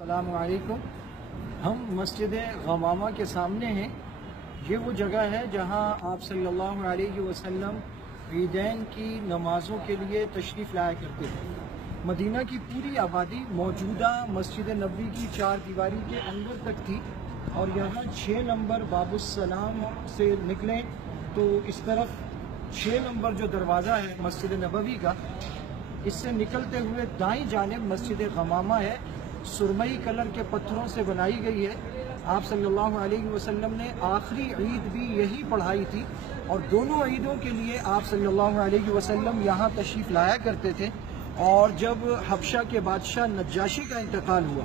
السلام علیکم۔ ہم مسجد غمامہ کے سامنے ہیں۔ یہ وہ جگہ ہے جہاں آپ صلی اللہ علیہ وسلم عیدین کی نمازوں کے لیے تشریف لایا کرتے تھے۔ مدینہ کی پوری آبادی موجودہ مسجد نبوی کی چار دیواری کے اندر تک تھی، اور یہاں 6 نمبر باب السلام سے نکلیں تو اس طرف 6 نمبر جو دروازہ ہے مسجد نبوی کا، اس سے نکلتے ہوئے دائیں جانب مسجد غمامہ ہے، سرمئی کلر کے پتھروں سے بنائی گئی ہے۔ آپ صلی اللہ علیہ وسلم نے آخری عید بھی یہی پڑھائی تھی، اور دونوں عیدوں کے لیے آپ صلی اللہ علیہ وسلم یہاں تشریف لایا کرتے تھے۔ اور جب حبشہ کے بادشاہ نجاشی کا انتقال ہوا،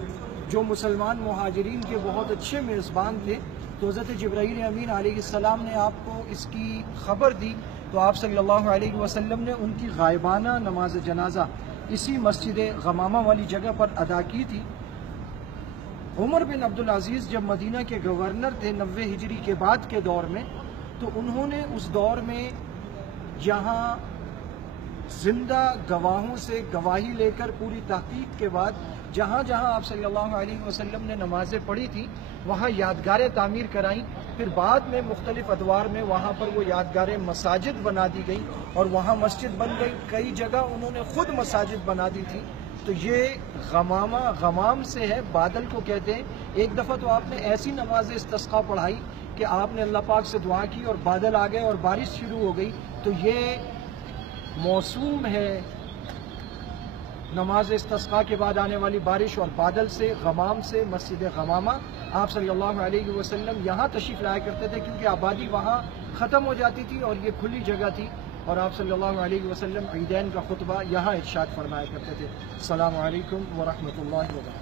جو مسلمان مہاجرین کے بہت اچھے میزبان تھے، تو حضرت جبرائیل امین علیہ السلام نے آپ کو اس کی خبر دی، تو آپ صلی اللہ علیہ وسلم نے ان کی غائبانہ نماز جنازہ اسی مسجد غمامہ والی جگہ پر ادا کی تھی۔ عمر بن عبدالعزیز جب مدینہ کے گورنر تھے 90 ہجری کے بعد کے دور میں، تو انہوں نے اس دور میں یہاں زندہ گواہوں سے گواہی لے کر پوری تحقیق کے بعد جہاں جہاں آپ صلی اللہ علیہ وسلم نے نمازیں پڑھی تھیں وہاں یادگاریں تعمیر کرائیں۔ پھر بعد میں مختلف ادوار میں وہاں پر وہ یادگاریں مساجد بنا دی گئی، اور وہاں مسجد بن گئی۔ کئی جگہ انہوں نے خود مساجد بنا دی تھی۔ تو یہ غمامہ غمام سے ہے، بادل کو کہتے ہیں۔ ایک دفعہ تو آپ نے ایسی نماز استسقاء پڑھائی کہ آپ نے اللہ پاک سے دعا کی اور بادل آ گئے اور بارش شروع ہو گئی۔ تو یہ موسوم ہے نماز استسقاء کے بعد آنے والی بارش اور بادل سے، غمام سے، مسجد غمامہ۔ آپ صلی اللہ علیہ وسلم یہاں تشریف لایا کرتے تھے کیونکہ آبادی وہاں ختم ہو جاتی تھی اور یہ کھلی جگہ تھی، اور آپ صلی اللہ علیہ وسلم عیدین کا خطبہ یہاں ارشاد فرمایا کرتے تھے۔ السلام علیکم ورحمۃ اللہ وبرکاتہ۔